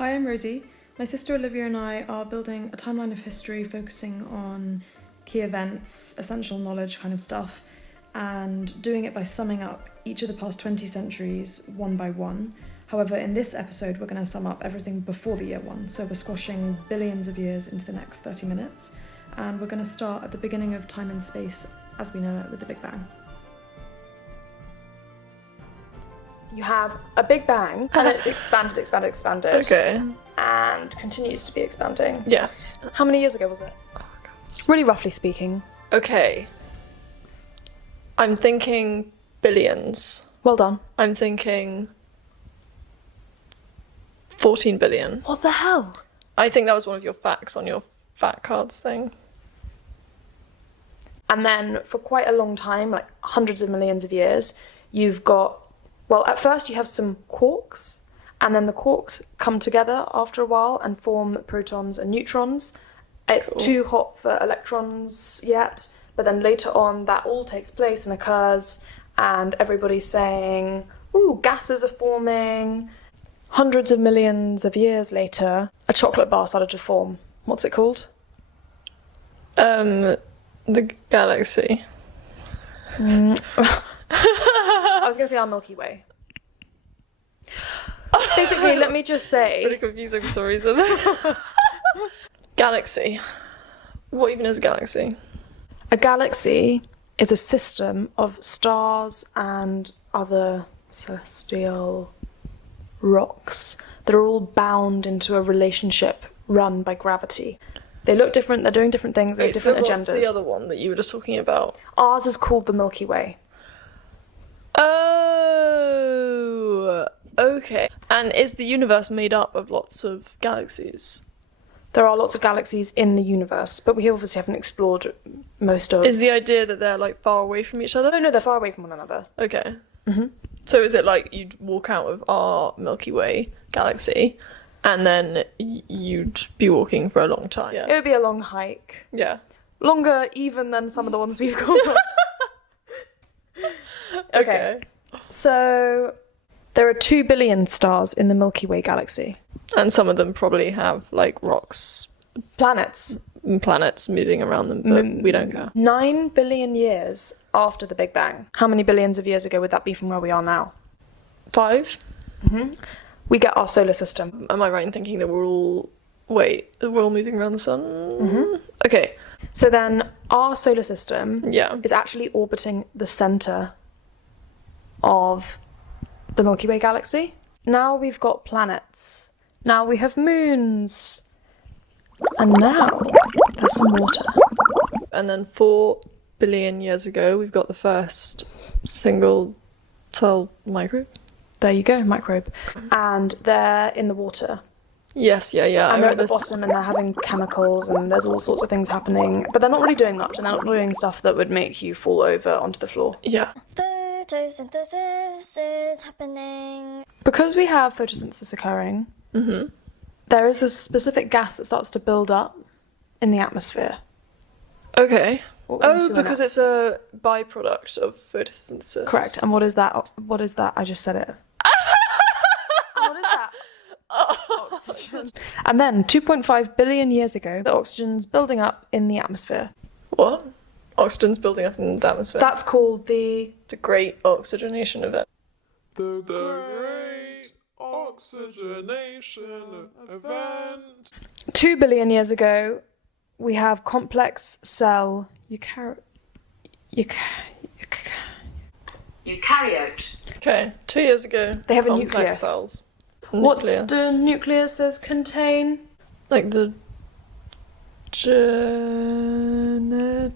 Hi, I'm Rosie. My sister Olivia and I are building a timeline of history focusing on key events, essential knowledge kind of stuff, and doing it by summing up each of the past 20 centuries one by one. However, in this episode, we're going to sum up everything before the year one, so we're squashing billions of years into the next 30 minutes, and we're going to start at the beginning of time and space as we know it with the Big Bang. You have a Big Bang, and it expanded. Okay. And continues to be expanding. Yes. How many years ago was it? Oh, God. Really roughly speaking. Okay. I'm thinking billions. Well done. I'm thinking 14 billion. What the hell? I think that was one of your facts on your fact cards thing. And then for quite a long time, like hundreds of millions of years, you've got, well, at first you have some quarks, and then the quarks come together after a while and form protons and neutrons. It's too hot for electrons yet, but then later on that all takes place and occurs, and everybody's saying, ooh, gases are forming. Hundreds of millions of years later, a chocolate bar started to form. What's it called? The galaxy. I was going to say our Milky Way. Basically, let me just say... Really confusing for some reason. Galaxy. What even is a galaxy? A galaxy is a system of stars and other celestial rocks that are all bound into a relationship run by gravity. They look different, they're doing different things, they have different agendas. What's the other one that you were just talking about? Ours is called the Milky Way. Oh, okay. And is the universe made up of lots of galaxies? There are lots of galaxies in the universe, but we obviously haven't explored most of... Is the idea that they're like far away from each other? No, they're far away from one another. Okay. Mm-hmm. So is it like you'd walk out of our Milky Way galaxy and then you'd be walking for a long time? It would be a long hike. Yeah. Longer even than some of the ones we've gone on. Okay. So there are 2 billion stars in the Milky Way galaxy. And some of them probably have like rocks, Planets. and planets moving around them, but we don't care. 9 billion years after the Big Bang. How many billions of years ago would that be from where we are now? 5? Mm-hmm. We get our solar system. Am I right in thinking that we're all moving around the sun? Mm-hmm. Okay. So then our solar system Yeah. is actually orbiting the centre of the Milky Way galaxy. Now we've got planets. Now we have moons. And now there's some water. And then 4 billion years ago, we've got the first single cell microbe. There you go, microbe. And they're in the water. Yes, yeah. And they're at the bottom and they're having chemicals and there's all sorts of things happening. But they're not really doing much and they're not doing stuff that would make you fall over onto the floor. Yeah. Photosynthesis is happening. Because we have photosynthesis occurring, there is a specific gas that starts to build up in the atmosphere. Okay. Into Because an it's a byproduct of photosynthesis. Correct. And what is that? What is that? I just said it. What is that? Oxygen. And then 2.5 billion years ago, the oxygen's building up in the atmosphere. What? Oxygen's building up in the atmosphere. That's called the great oxygenation event. The Great Oxygenation Event. 2 billion years ago, we have complex cell Eukaryote. Okay, 2 years ago. They have a complex nucleus. Cells. What Nucleus. do nucleuses contain? Like the genetics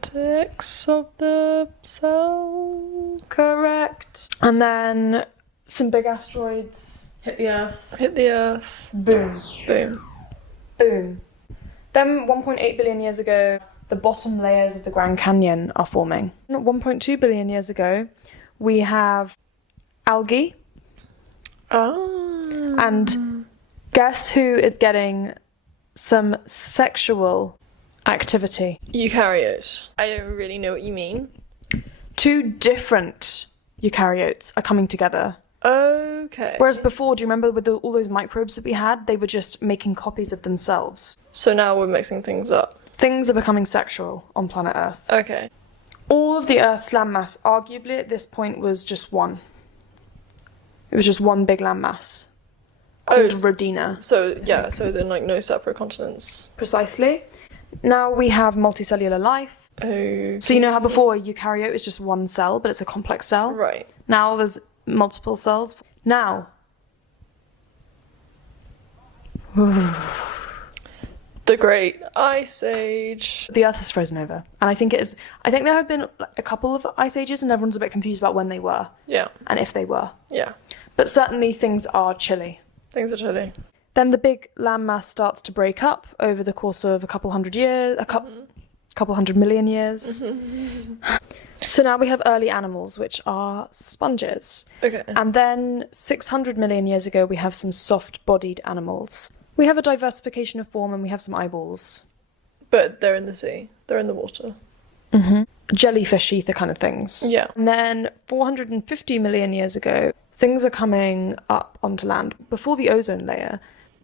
of the cell. Correct. And then some big asteroids hit the Earth. Hit the Earth. Boom. Boom. Boom. Then 1.8 billion years ago, the bottom layers of the Grand Canyon are forming. 1.2 billion years ago, we have algae. Oh. And guess who is getting some sexual activity? Eukaryote. I don't really know what you mean. 2 different eukaryotes are coming together Okay. Whereas before, do you remember with all those microbes that we had, they were just making copies of themselves. So now we're mixing things up. Things are becoming sexual on planet Earth. Okay. All of the Earth's landmass, arguably at this point, was just one. It was just one big landmass called Rodina. So, yeah, so then, like, no separate continents. Precisely. Now we have multicellular life. Oh. So you know how before a eukaryote is just one cell, but it's a complex cell? Right. Now there's multiple cells. Now. The Great Ice Age. The Earth has frozen over. And I think there have been a couple of ice ages and everyone's a bit confused about when they were. Yeah. And if they were. Yeah. But certainly things are chilly. Things are chilly. Then the big landmass starts to break up over the course of a couple hundred years, couple 100 million years. So now we have early animals, which are sponges. Okay. And then 600 million years ago, we have some soft-bodied animals. We have a diversification of form and we have some eyeballs. But they're in the sea. They're in the water. Jellyfish ether kind of things. Yeah. And then 450 million years ago, things are coming up onto land. Before the ozone layer,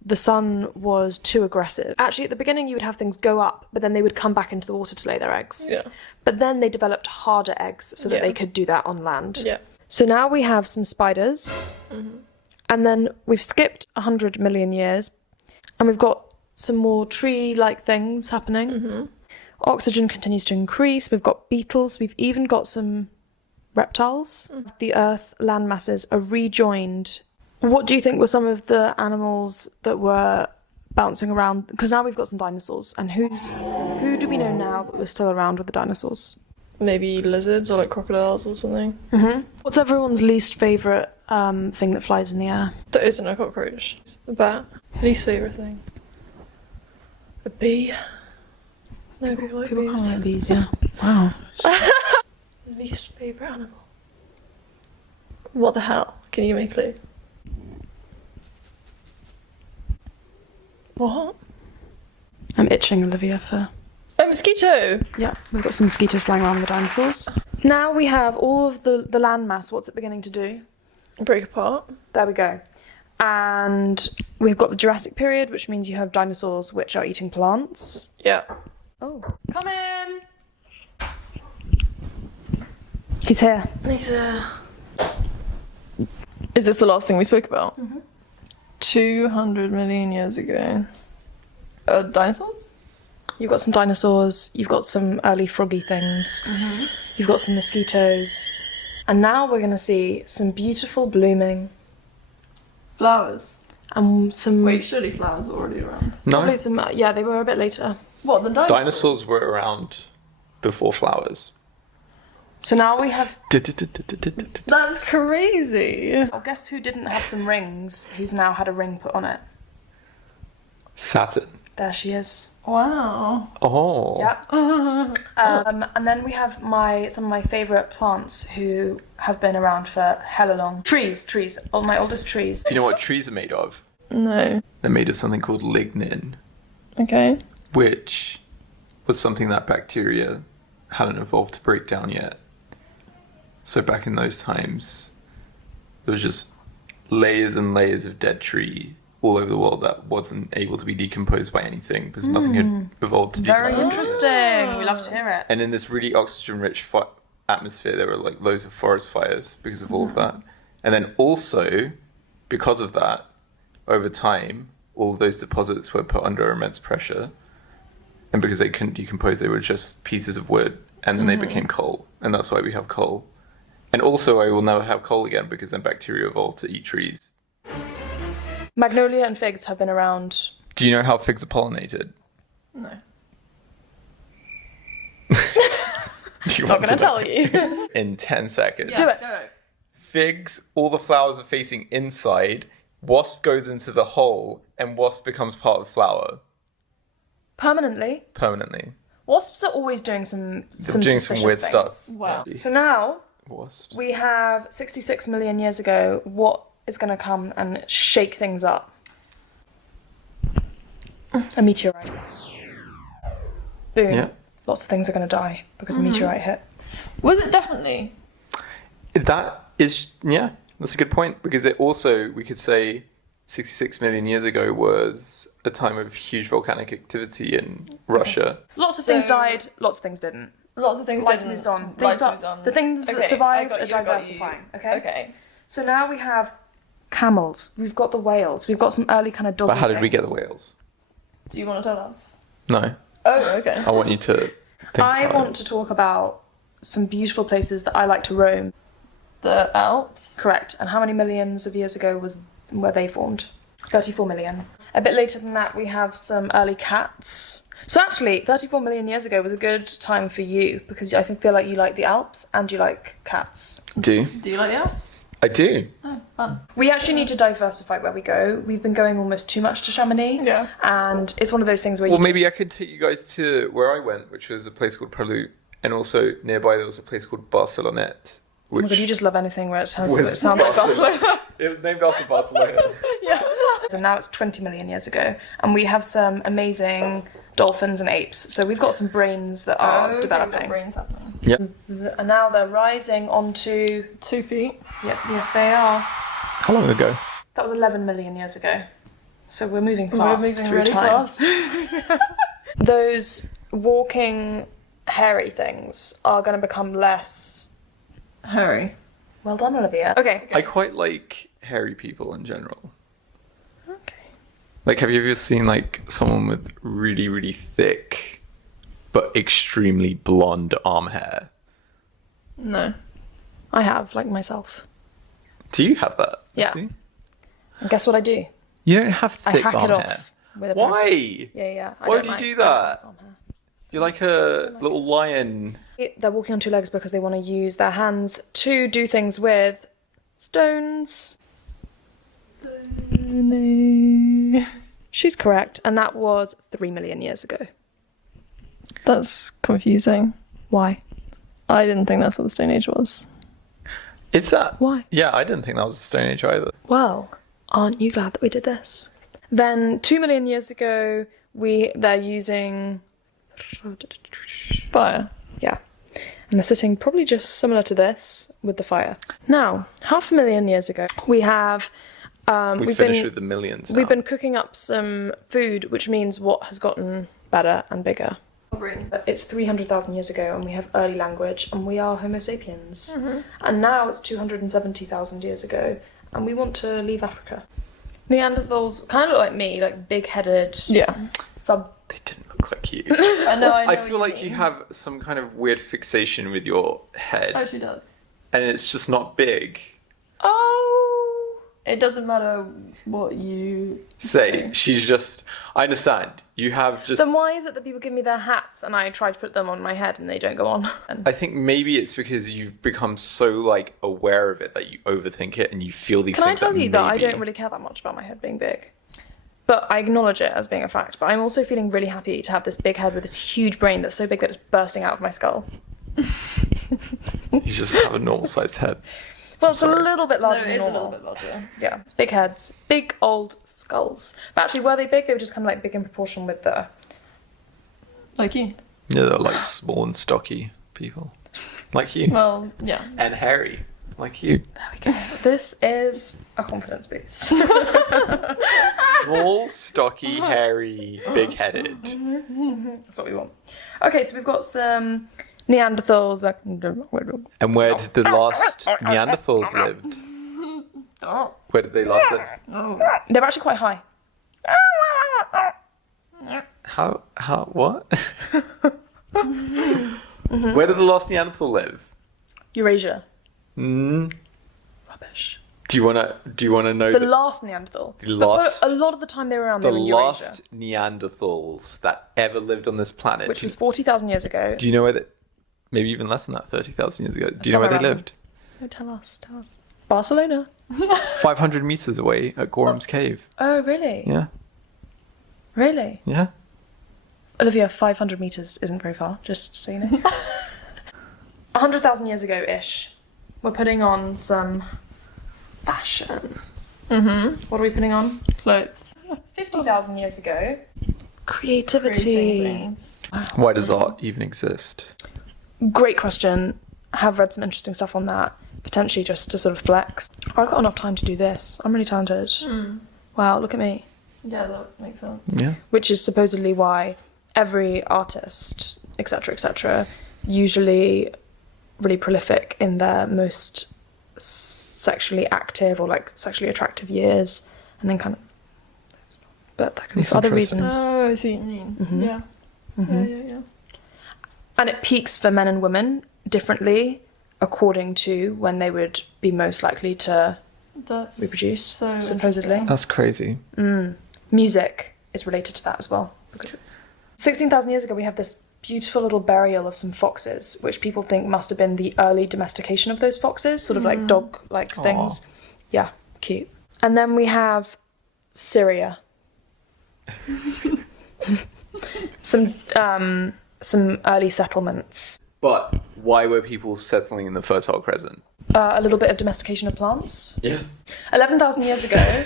the sun was too aggressive. Actually, at the beginning, you would have things go up, but then they would come back into the water to lay their eggs. Yeah. But then they developed harder eggs so that Yeah. they could do that on land. Yeah. So now we have some spiders. And then we've skipped 100 million years. And we've got some more tree-like things happening. Oxygen continues to increase. We've got beetles. We've even got some reptiles. The Earth land masses are rejoined. What do you think were some of the animals that were bouncing around? Because now we've got some dinosaurs. And who do we know now that was still around with the dinosaurs? Maybe lizards or like crocodiles or something. What's everyone's least favourite thing that flies in the air? That isn't a cockroach. A bat. Least favourite thing. A bee. No, people like bees. Bees, yeah. Wow. Least favourite animal. What the hell? Can you give me a clue? What? I'm itching, Olivia, for... A mosquito! Yeah, we've got some mosquitoes flying around with the dinosaurs. Now we have all of the landmass. What's it beginning to do? Break apart. There we go. And we've got the Jurassic period, which means you have dinosaurs which are eating plants. Yeah. Oh. Come in! He's here. Is this the last thing we spoke about? 200 million years ago. Dinosaurs? You've got some dinosaurs, you've got some early froggy things, you've got some mosquitoes, and now we're going to see some beautiful blooming Flowers. and some... Wait, surely flowers are already around. Probably No, some... Yeah, they were a bit later. What, the dinosaurs? dinosaurs were around before flowers. So now we have... That's crazy. Oh, guess who didn't have some rings, who's now had a ring put on it? Saturn. There she is. Wow. Oh. Yep. And then we have some of my favourite plants who have been around for hella long. Trees. All my oldest trees. Do you know what trees are made of? No. They're made of something called lignin, Okay. which was something that bacteria hadn't evolved to break down yet. So back in those times, there was just layers and layers of dead tree all over the world that wasn't able to be decomposed by anything because nothing had evolved to Very decompose. interesting. We love to hear it. And in this really oxygen-rich atmosphere, there were like loads of forest fires because of all of that. And then also, because of that, over time, all of those deposits were put under immense pressure. And because they couldn't decompose, they were just pieces of wood. And then they became coal. And that's why we have coal. And also, I will never have coal again because then bacteria evolved to eat trees. Magnolia and figs have been around. Do you know how figs are pollinated? No. Do you Not want gonna to know? tell you. In 10 seconds. Do it. Figs, all the flowers are facing inside. Wasp goes into the hole, and wasp becomes part of flower Permanently. permanently. Wasps are always doing some Doing some suspicious weird things. stuff. Wow. Yeah. So now Wasps. we have 66 million years ago. What is going to come and shake things up? A meteorite. Boom. Yeah. Lots of things are going to die because a meteorite hit. Was it definitely? That is, yeah. That's a good point, because it also, we could say 66 million years ago was a time of huge volcanic activity in Russia. Lots of things died, lots of things didn't. Lots of things Life didn't. moves on. Life Things moves on. The things that Okay, survived I got are you, I got you. diversifying. Okay. Okay. So now we have camels. We've got the whales. We've got some early kind of dog. But how did we get the whales? Do you want to tell us? No. Oh, okay. I want you to think I about want to talk about some beautiful places that I like to roam. The Alps. Correct. And how many millions of years ago were they formed? 34 million. A bit later than that, we have some early cats. So actually, 34 million years ago was a good time for you, because I feel like you like the Alps and you like cats. Do. Do you like the Alps? I do. Oh, fun. We actually need to diversify where we go. We've been going almost too much to Chamonix. Yeah. And it's one of those things where Well, you maybe I could take you guys to where I went, which was a place called Prelude, and also nearby there was a place called Barcelonette. Oh my Which god, you just love anything where it sounds was like Barcelona. It was named after Barcelona. So now it's 20 million years ago, and we have some amazing dolphins and apes. So we've got some brains that are developing. Brains happening. And now they're rising onto... 2 feet. Yep, yes they are. How long ago? That was 11 million years ago. So we're moving We're fast moving through really time. fast. Those walking hairy things are going to become less... Harry. Well done, Olivia. Okay. I quite like hairy people in general. Okay. Like, have you ever seen like someone with really, really thick but extremely blonde arm hair? No. I have, like myself. Do you have that? Yeah. See? And guess what I do? You don't have I thick hack arm it off. hair. With a Why? pencil. Yeah. I Why don't would you like do that? arm hair. You're like a little lion. They're walking on two legs because they want to use their hands to do things with stones. She's correct, and that was 3 million years ago. That's confusing. Why? I didn't think that's what the Stone Age was. Is that? Why? Yeah, I didn't think that was a Stone Age either. Well, aren't you glad that we did this? Then 2 million years ago, they're using... Fire. Yeah. And they're sitting probably just similar to this with the fire. Now, 500,000 years ago, we have... We finished with the millions now. We've been cooking up some food, which means what has gotten better and bigger. It's 300,000 years ago, and we have early language, and we are Homo sapiens. Mm-hmm. And now it's 270,000 years ago, and we want to leave Africa. Neanderthals Kind of look like me, like big-headed, Yeah. They didn't look like you. I know. I feel like you have some kind of weird fixation with your head, Oh, she does. and it's just not big. Oh! It doesn't matter what you Say, she's just... I understand. You have just... Then why is it that people give me their hats and I try to put them on my head and they don't go on? I think maybe it's because you've become so, like, aware of it that you overthink it and you feel these Can I things tell you that I maybe- don't really care that much about my head being big? But I acknowledge it as being a fact. But I'm also feeling really happy to have this big head with this huge brain that's so big that it's bursting out of my skull. You just have a normal-sized head. Well, it's Sorry. a little bit No, larger it than is a normal. little bit larger. Yeah, big heads, big old skulls. But actually, were they big? They were just kind of like big in proportion with the... Like you. Yeah, they're like small and stocky people. Like you. Well, yeah. And hairy. Like you. There we go. This is a confidence boost. Small, stocky, hairy, big-headed. That's what we want. Okay, so we've got some Neanderthals. And where did the last Neanderthals live? Oh. Where did they last live? They're actually quite high. What? Where did the last Neanderthal live? Eurasia. Mm. Rubbish. Do you wanna know The last Neanderthal. The But last- for a lot of the time they were around, the they were in Eurasia, last Neanderthals that ever lived on this planet? which was 40,000 years ago. Do you know where they... Maybe even less than that, 30,000 years ago. Do you know where they Somewhere around lived? Oh, tell us. Barcelona. 500 meters away at Gorham's Cave. Oh, really? Yeah. Really? Yeah. Olivia, 500 meters isn't very far, just so you know. 100,000 years ago-ish, we're putting on some fashion. Mm-hmm. What are we putting on? Clothes. 50,000 years ago. Creating Creativity. things. Why does art even exist? Great question. Have read some interesting stuff on that. potentially just to sort of flex. I've got enough time to do this. I'm really talented. Wow, look at me. Yeah, that makes sense. Yeah. Which is supposedly why every artist, etc., usually really prolific in their most sexually active or like sexually attractive years, and then kind of. But that can be That's for other interesting. reasons. Oh, I see what you mean. Yeah. Yeah. And it peaks for men and women differently according to when they would be most likely to That's reproduce, so supposedly. interesting. That's crazy. Music is related to that as well. Because it's 16,000 years ago, we have this beautiful little burial of some foxes, which people think must have been the early domestication of those foxes, sort of like dog-like things. Yeah, cute. And then we have Syria. some early settlements. But why were people settling in the Fertile Crescent? A little bit of domestication of plants. Yeah. 11,000 years ago.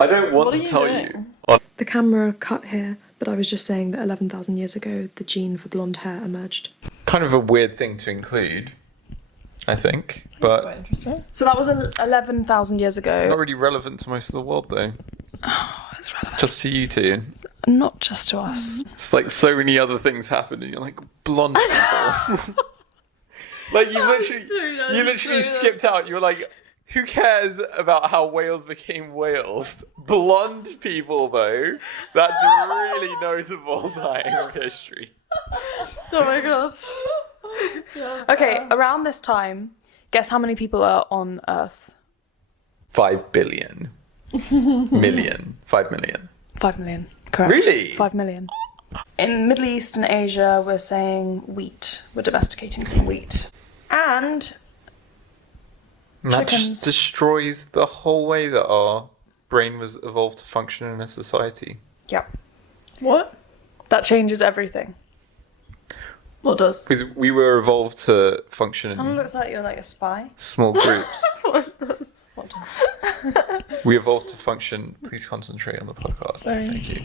I don't want What to are you tell doing? you. The camera cut here, but I was just saying that 11,000 years ago, the gene for blonde hair emerged. Kind of a weird thing to include, I think, but Quite interesting. So that was 11,000 years ago. not really relevant to most of the world, though. It's relevant. Just to you two. Not just to us. It's like so many other things happen, and you're like, blonde people. Like you literally skipped out. You were like, who cares about how Wales became Wales? Blonde people, though, that's a really notable time of history. Oh my gosh. Okay, around this time, guess how many people are on Earth? 5 billion. Million. 5 million. 5 million. Correct. Really? 5 million. In Middle East and Asia, we're saying wheat. We're domesticating some wheat. And And that Chickens. just destroys the whole way that our brain was evolved to function in a society. yeah, What? that changes everything. What does? Because we were evolved to function Kind of in looks like you're like a spy. small groups. What does? We evolved to function. Please concentrate on the podcast. Sorry. Thank you.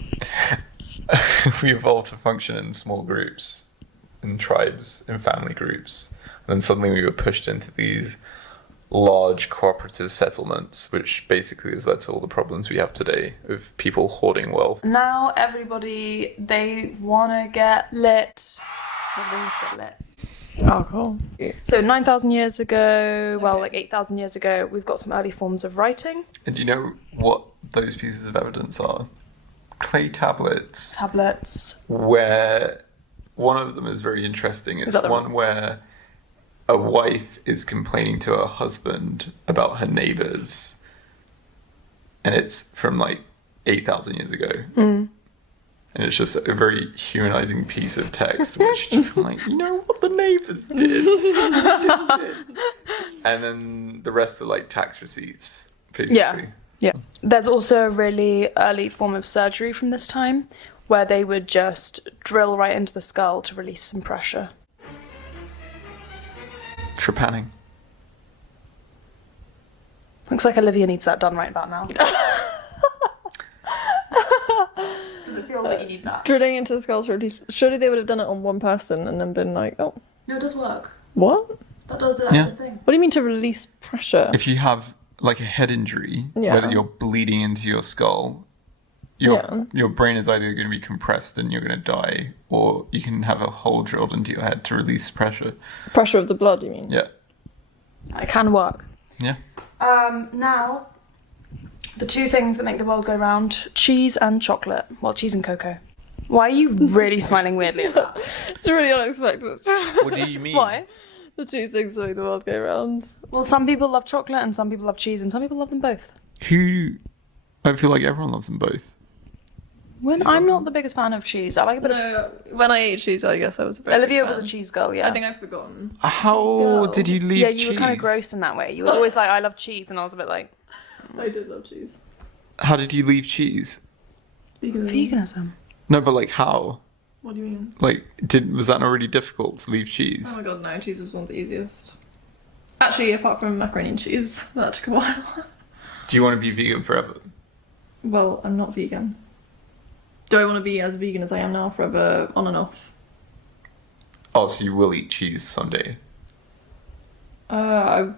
We evolved to function in small groups, in tribes, in family groups. And then suddenly we were pushed into these large cooperative settlements, which basically has led to all the problems we have today of people hoarding wealth. Now everybody, they want to get lit. Everyone's get lit. Oh, cool. So 9,000 years ago, well, like 8,000 years ago, we've got some early forms of writing. And do you know what those pieces of evidence are? Clay tablets, Tablets. where one of them is very interesting. It's that the one where a wife is complaining to her husband about her neighbours, and it's from like 8,000 years ago. And it's just a very humanizing piece of text, which just like, you know what the neighbours did? They did this. And then the rest are like tax receipts, basically. Yeah. Yeah. There's also a really early form of surgery from this time where they would just drill right into the skull to release some pressure. Trepanning. Looks like Olivia needs that done right about now. Does it feel that you need that? Drilling into the skull, surely they would have done it on one person and then been like, oh, No, it does work. what? That's Yeah. the thing. What do you mean to release pressure? If you have like a head injury, Yeah. whether you're bleeding into your skull, your brain is either going to be compressed and you're going to die, or you can have a hole drilled into your head to release pressure. Pressure of the blood, you mean? Yeah. It can work. Yeah. Now, the two things that make the world go round, cheese and chocolate. Well, cheese and cocoa. Why are you really smiling weirdly at that? It's really unexpected. What do you mean? Why? The two things that make the world go round. Well, some people love chocolate and some people love cheese and some people love them both. I feel like everyone loves them both. I'm not the biggest fan of cheese. I like a bit of... No, when I ate cheese, I guess I was a bit. Olivia was a cheese girl, yeah. I think I've forgotten. How did you leave yeah, cheese? you were kind of gross in that way. You were always like, I love cheese, and I was a bit like... I did love cheese. How did you leave cheese? Veganism. No, but like how? What do you mean? Like, was that not really difficult to leave cheese? Oh my god, no, cheese was one of the easiest. Actually, apart from macaroni and cheese, that took a while. Do you want to be vegan forever? Well, I'm not vegan. Do I want to be as vegan as I am now forever, on and off? Oh, so you will eat cheese someday? I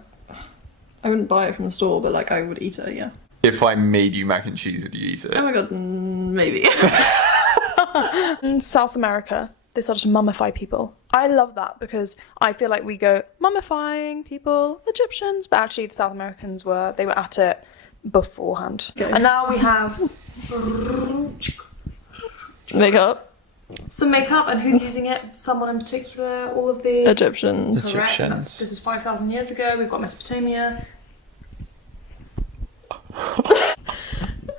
I wouldn't buy it from the store, but like I would eat it. Yeah. If I made you mac and cheese, would you eat it? Oh my god, maybe. In South America, they started to mummify people. I love that because I feel like we go mummifying people, Egyptians, but actually the South Americans they were at it beforehand. Okay. And now we have Makeup. some makeup, and who's using it? Someone in particular. All of the Egyptians. correct. Egyptians. This is 5,000 years ago. We've got Mesopotamia.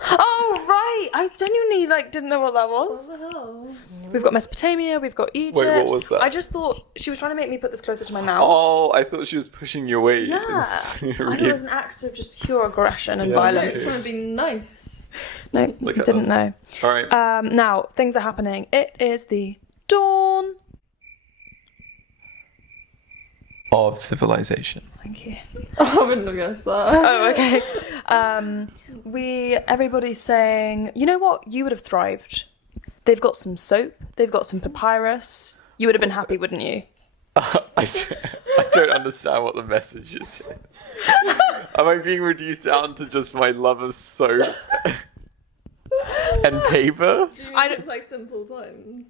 Oh right! I genuinely didn't know what that was. What the hell? We've got Mesopotamia. We've got Egypt. Wait, what was that? I just thought she was trying to make me put this closer to my mouth. Oh, I thought she was pushing your weight. Yeah, I thought it was an act of just pure aggression and Yeah, me violence. too. It's gonna be nice. No, you Look at didn't know. us. All right. Now things are happening. It is the dawn. Of civilization. Thank you. Oh, I wouldn't have guessed that. Oh, okay. Everybody's saying, you know what? You would have thrived. They've got some soap. They've got some papyrus. You would have been happy, wouldn't you? I don't understand what the message is. Am I being reduced down to just my love of soap and paper? I don't- It's like simple times.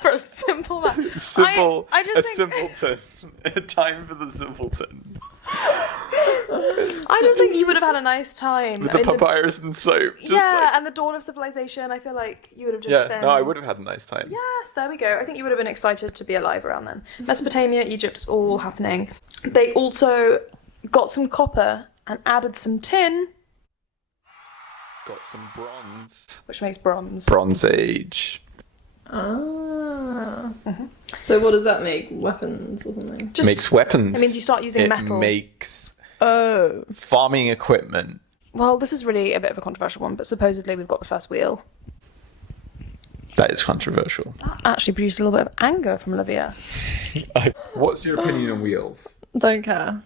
For a simple man. Simple. I just a think- simpleton. A time for the simpletons. I just think you would have had a nice time. With the in papyrus and soap. Just yeah, and the dawn of civilization. I feel like you would have just been. no, I would have had a nice time. Yes, there we go. I think you would have been excited to be alive around then. Mesopotamia, Egypt, it's all happening. They also got some copper and added some tin, Got some bronze. which makes bronze. Bronze Age. Ah. So what does that make? Weapons or something? Just, Makes weapons. It means you start using it metal. makes Oh. farming equipment. Well, this is really a bit of a controversial one, but supposedly we've got the first wheel. That is controversial. That actually produced a little bit of anger from Olivia. What's your opinion on wheels? Don't care.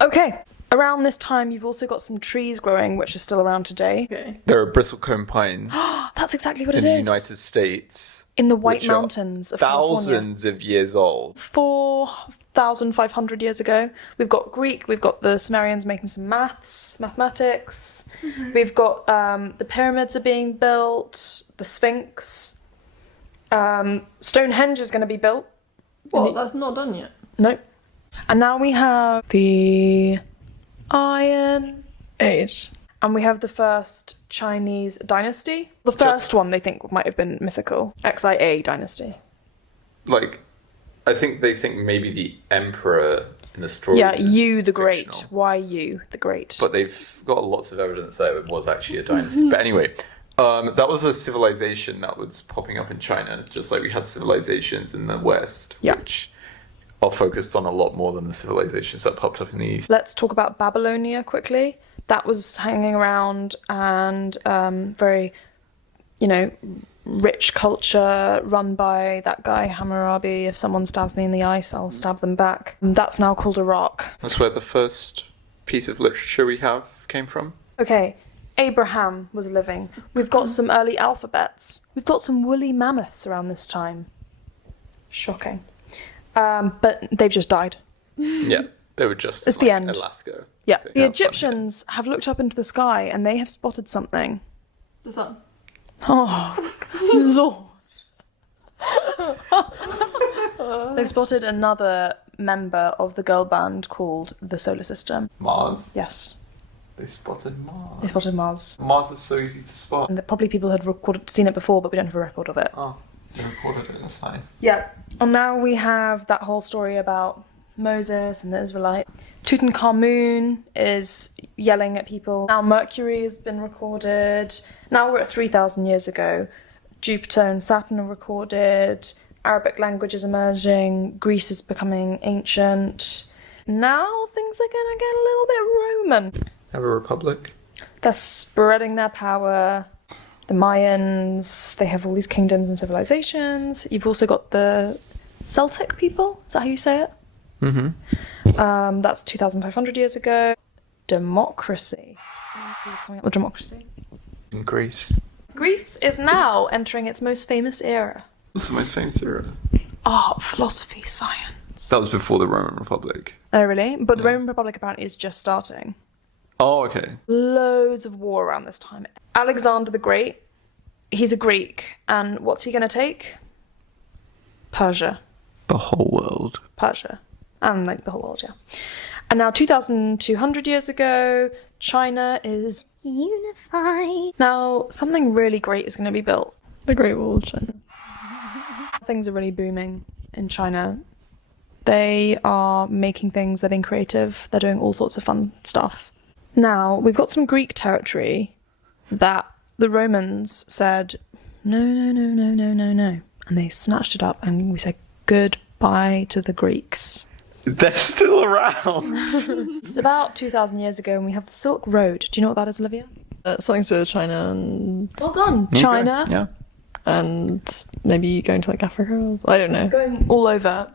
Okay. Around this time, you've also got some trees growing, which are still around today. Okay. There are bristlecone pines That's exactly what in it the is. United States. In the White which are Mountains of California. thousands of years old. 4,500 years ago. We've got Greek, we've got the Sumerians making some mathematics. We've got the pyramids are being built, the Sphinx. Stonehenge is going to be built. Well, that's not done yet. Nope. And now we have the Iron Age. and we have the first Chinese dynasty. The first one they think might have been mythical. XIA dynasty. Like, I think they think maybe the emperor in the story. Yeah, you the Great. fictional. Why you the Great? But they've got lots of evidence that it was actually a dynasty. But anyway, that was a civilization that was popping up in China, just like we had civilizations in the West, Yeah. which are focused on a lot more than the civilizations that popped up in the East. Let's talk about Babylonia quickly. That was hanging around and very, rich culture run by that guy Hammurabi. If someone stabs me in the ice, I'll stab them back. That's now called Iraq. That's where the first piece of literature we have came from. Okay, Abraham was living. We've got some early alphabets. We've got some woolly mammoths around this time. Shocking. But they've just died. Yeah, they were just It's in, the end. Alaska. Yeah. They The have fun Egyptians have looked up into the sky and they have spotted something. The sun. Oh, Lord. They've spotted another member of the girl band called the Solar System. here. Mars. Yes, They spotted Mars. they spotted Mars. Mars is so easy to spot. And that probably people had seen it before, but we don't have a record of it. Oh, they recorded it. That's nice. Yeah. And now we have that whole story about Moses and the Israelite. Tutankhamun is yelling at people. Now Mercury has been recorded. Now we're at 3,000 years ago. Jupiter and Saturn are recorded. Arabic language is emerging. Greece is becoming ancient. Now things are going to get a little bit Roman. Have a republic. They're spreading their power. The Mayans, they have all these kingdoms and civilizations. You've also got the Celtic people. Is that how you say it? Mm-hmm. That's 2,500 years ago. Democracy. Who's coming up with democracy? In Greece. Greece is now entering its most famous era. What's the most famous era? Art, philosophy, science. Romans. That was before the Roman Republic. Oh, really? But the Roman Republic apparently is just starting. Oh, okay. Loads of war around this time. Alexander the Great, he's a Greek, and what's he going to take? Persia. The whole world. Persia. And like the whole world, yeah. And now 2,200 years ago, China is Unified. now something really great is going to be built. The Great Wall of China. Things are really booming in China. They are making things, they're being creative, they're doing all sorts of fun stuff. Now, we've got some Greek territory that the Romans said, no, no, no, no, no, no, no. And they snatched it up and we said goodbye to the Greeks. They're still around. It's about 2,000 years ago and we have the Silk Road. Do you know what that is, Olivia? Something to do with China and Well done. China. Yeah. and maybe going to like Africa. Or, I don't know. Going all over,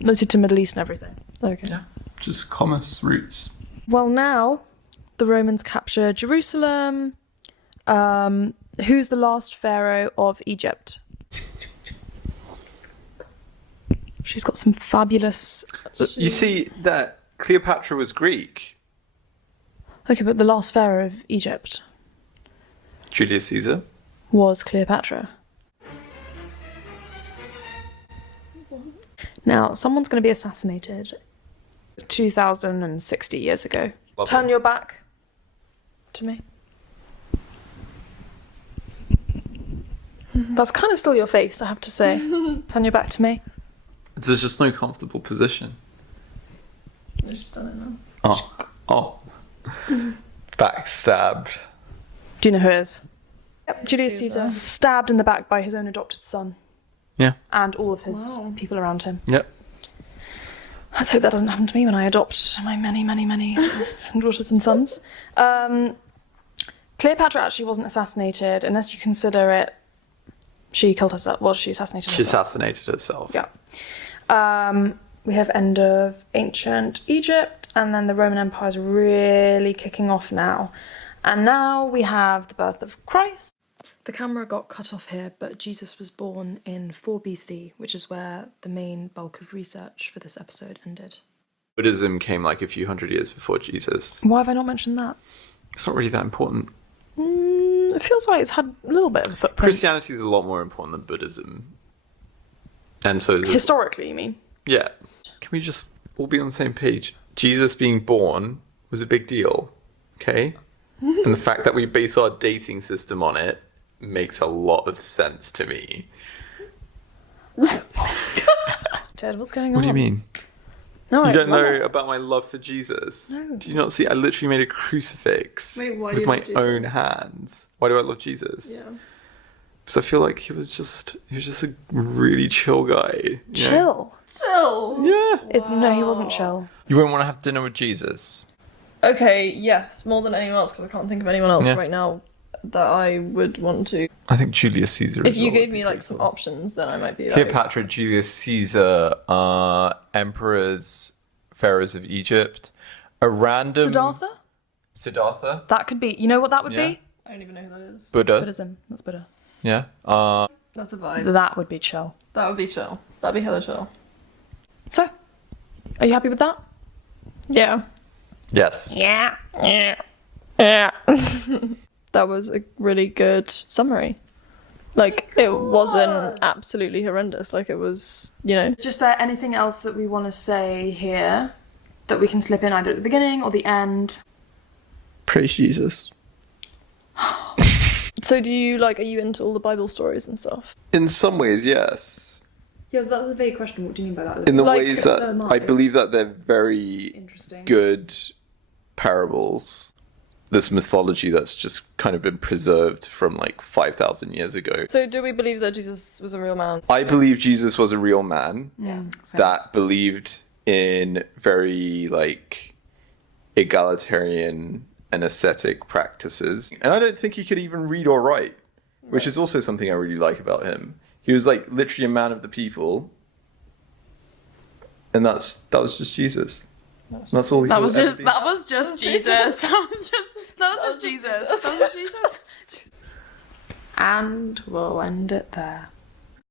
mostly to Middle East and everything. Okay. Yeah. Just commerce routes. Well, now the Romans capture Jerusalem. Who's the last pharaoh of Egypt? She's got some fabulous. You see that Cleopatra was Greek. Okay, but the last pharaoh of Egypt Julius Caesar. was Cleopatra. Now, someone's going to be assassinated 2,060 years ago. Love Turn it. your back to me. That's kind of still your face, I have to say. Turn your back to me. There's just no comfortable position. I've just done it now. Oh. Backstabbed. Do you know who it is? Yep, Julius Caesar. Stabbed in the back by his own adopted son. Yeah. And all of his people around him. Yep. Let's hope that doesn't happen to me when I adopt my many, many, many daughters and sons. Cleopatra actually wasn't assassinated, unless you consider it. She killed herself. Well, she assassinated She herself. assassinated herself. Yeah. We have end of ancient Egypt, and then the Roman Empire is really kicking off now. And now we have the birth of Christ. The camera got cut off here, but Jesus was born in 4 BC, which is where the main bulk of research for this episode ended. Buddhism came like a few hundred years before Jesus. Why have I not mentioned that? It's not really that important. It feels like it's had a little bit of a footprint. Christianity is a lot more important than Buddhism. And so... Historically, you mean? Yeah. Can we just all be on the same page? Jesus being born was a big deal, okay? And the fact that we base our dating system on it makes a lot of sense to me. Ted, what's going on? What do you mean? No, You don't know about my love for Jesus? No. Do you not see? I literally made a crucifix Wait, why do with you my love Jesus? own hands. Why do I love Jesus? Yeah. Because I feel like he was just a really chill guy. you know? Chill. Chill. Yeah. No, he wasn't chill. You wouldn't want to have dinner with Jesus. Okay, yes, more than anyone else, because I can't think of anyone else Yeah. right now that I would want to. I think Julius Caesar. If you gave me like some options, then I might be like. Cleopatra, Julius Caesar, emperors, pharaohs of Egypt, a random Siddhartha? Siddhartha, That could be. You know what that would Yeah. be? I don't even know who that is. Buddha. Buddhism. That's Buddha. Yeah. That's a vibe. That would be chill. That would be chill. That'd be hella chill. So, are you happy with that? Yeah. Yes. Yeah. Yeah. Yeah. That was a really good summary. Like, it wasn't absolutely horrendous. Like, it was, you know. Is just there anything else that we want to say here that we can slip in either at the beginning or the end? Praise Jesus. So do you, like, are you into all the Bible stories and stuff? In some ways, yes. Yeah, that's a vague question. What do you mean by that? In the Like, ways so that am I believe that they're very Interesting. good parables. This mythology that's just kind of been preserved from like 5,000 years ago. So do we believe that Jesus was a real man? I believe Jesus was a real man Yeah. that believed in very like egalitarian and ascetic practices. And I don't think he could even read or write, which is also something I really like about him. He was like literally a man of the people. And that was just Jesus. That's all he That will was ever just be. that was just Jesus. That was just Jesus. That was Jesus. And we'll end it there.